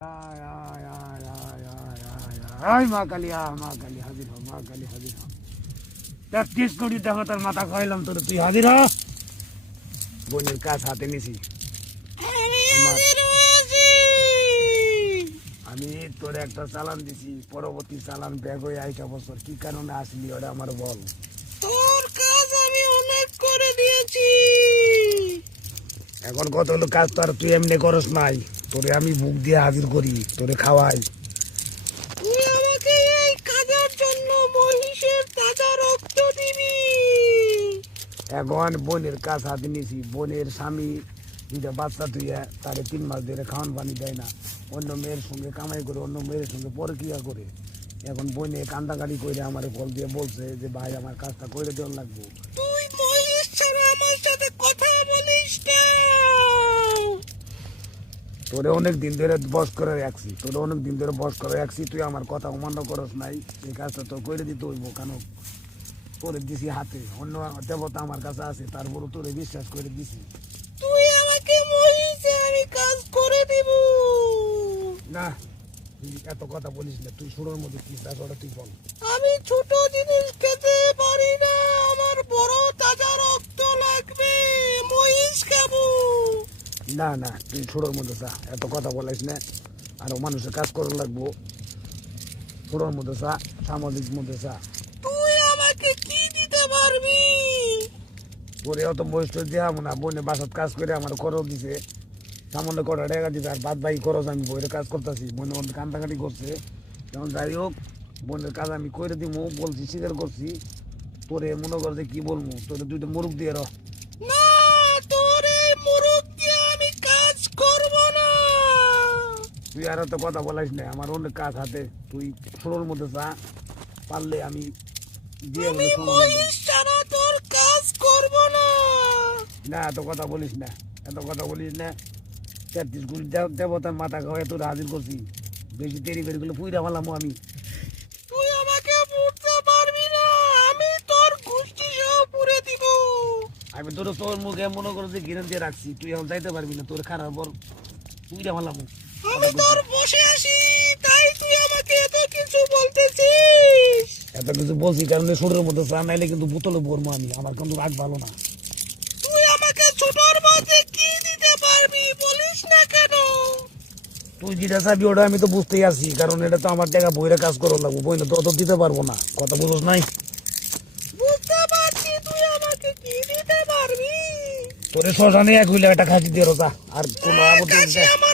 মা কালী হাজির হ, মা কালী হাজির হ। ৩৩ কোটি টাকা তোর মাথা খাইলাম, তোর তুই হাজির হ। বোনের কাজ হাতে নিছি আমি, তোর একটা চালান দিছি, পরবর্তী চালান ব্যাগ হয়ে আইটা বছর কি কারণে আসলি ওটা আমার বল। তোর কাজ আমি অনেক করে দিয়েছি। এখন কত হলো কাজ তো আর তুই এমনি করস নাই, তোরে আমি বুক দিয়ে হাজির করি, তোরে খাওয়াই। তুই আমাকে এই কাজের জন্য মহিষের তাজা রক্ত দিবি। এখন বোনের কাজ হাতে নিছি, বোনের স্বামী দুইটা বাচ্চা তুইয়া তারে 3 মাস ধরে খাওয়ান পানি দেয় না, অন্য মেয়ের সঙ্গে কামাই করে, অন্য মেয়ের সঙ্গে পরক্রিয়া করে। এখন বোনে কান্দাকাটি করে আমার কল দিয়ে বলছে যে ভাই আমার কাজটা করে দেওয়ার লাগবো। তুই মহিষ ছাড়া আমার সাথে কথা বলিস না। তোরে অনেক দিন ধরে বস করে রাখছি, তুই আমার কথা অমান্য করস নাই, এই কাজটা তো করে দিতে হইব। কেন তোরে দিছি হাতে, অন্য দেবতা আমার কাছে আছে, তারপরও তোরে বিশ্বাস করে দিছি। তুই আমাকে মহিষে আমি কাজ করে দিব। না তুই এত কথা বলিস না, তুই সুরের মধ্যে কি চাস ওটা তুই বল। আমি ছোট জিনিস খেতে পারি না, আমার বড় তাজা রক্ত লাগবে, মহিষ খাবো। না না তুই সুরের মধ্যে চা, এত কথা বলিস না, আরো মানুষের কাজ করার লাগবো। সুরের মধ্যে চা, সামাজিক মধ্যে চা। তুই আমাকে কি দিতে পারবি? পরে অত বয়স দেওয়া না, বোনে বাসাত কাজ করে আমার খরচ দিছে, সামান্য কটা টাকা দিছে, আর বাদ বাকি খরচ আমি বইয়ের কাজ করতেছি। বোনে অনেক কান্দাকাটি করছে, যেমন যাই হোক বোনের কাজ আমি করে দিব, বলছি স্বীকার করছি। তোরে মনে কর যে কি বলবো, তোরে 2টা মুরুখ দিয়ে রহ। না, তোর এই মুরুখ দিয়ে আমি কাজ করব না। তুই আর তো কথা বলাইস না, আমার অনেক কাজ হাতে, তুই ষোলোর মধ্যে চা, পারলে আমি দিয়ে আমি গেলে সমাধান দেব। মহিষ ছাড়া তোর কাজ করব না। না এত কথা বলিস না, 33 কোটি দেবতার মাথা খাওয়াই তোর হাজির করছি, বেশি দেরি করে গেলে পুইরা ফেলাম আমি। তুই আমাকে বুঝতে পারবি না, আমি তোর গোষ্ঠী সহ পুড়ে দিব। আমি তোর মুখে মনে করো যে ঘিরে দিয়ে রাখছি, তুই এখন যাইতে পারবি না, তোর খারাপ পর পুইরা ফেলাম। আমি তোর বসে আছি, তাই তুই আমাকে এত কিছু বলতেছিস। এত কিছু বলছি কারণে শরীরের মধ্যে চা নাইলে কিন্তু বোতলে পড়বো আমি, আমার কিন্তু রাগ ভালো না। তুই আমাকে ছোটর মধ্যে কি দিতে পারবি বলিস না কেন? তুই যেটা চাবি ওটা আমি তো বুঝতেই আছি, কারণ এটা তো আমার টাকা বইরে কাজ করা লাগবো, বই না তো অত দিতে পারবো না, কথা বুঝোস নাই। বুঝতে পারছি, তুই আমাকে কি দিতে পারবি? তোরে শ্মশানে 1 লাখ টাকা খাসি দিয়ে রোজা, আর কোনো আপত্তি কাছে আমার